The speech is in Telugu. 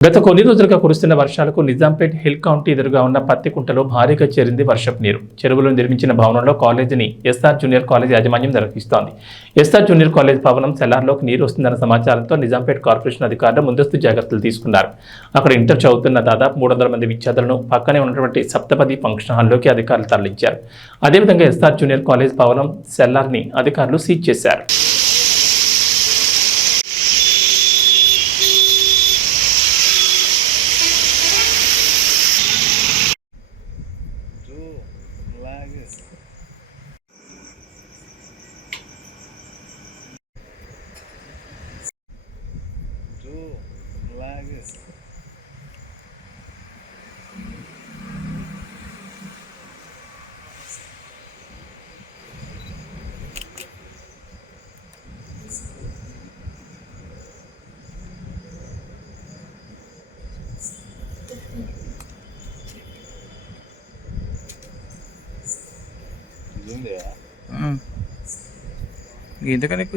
గత కొన్ని రోజులుగా కురుస్తున్న వర్షాలకు నిజాంపేట్ హిల్ కౌంటీ ఎదురుగా ఉన్న పత్తికుంటలో భారీగా చేరింది వర్షపు నీరు. చెరువులో నిర్మించిన భవనంలో కాలేజీని ఎస్ఆర్ జూనియర్ కాలేజ్ యాజమాన్యం నిర్వహిస్తోంది. ఎస్ఆర్ జూనియర్ కాలేజ్ భవనం సెల్లార్లోకి నీరు వస్తుందన్న సమాచారంతో నిజాంపేట్ కార్పొరేషన్ అధికారులు ముందస్తు జాగ్రత్తలు తీసుకున్నారు. అక్కడ ఇంటర్ చదువుతున్న దాదాపు 300 మంది విద్యార్థులను పక్కనే ఉన్నటువంటి సప్తపది ఫంక్షన్ హాల్లోకి అధికారులు తరలించారు. అదేవిధంగా ఎస్ఆర్ జూనియర్ కాలేజ్ భవనం సెల్లార్ని అధికారులు సీజ్ చేశారు. Gitu kan aku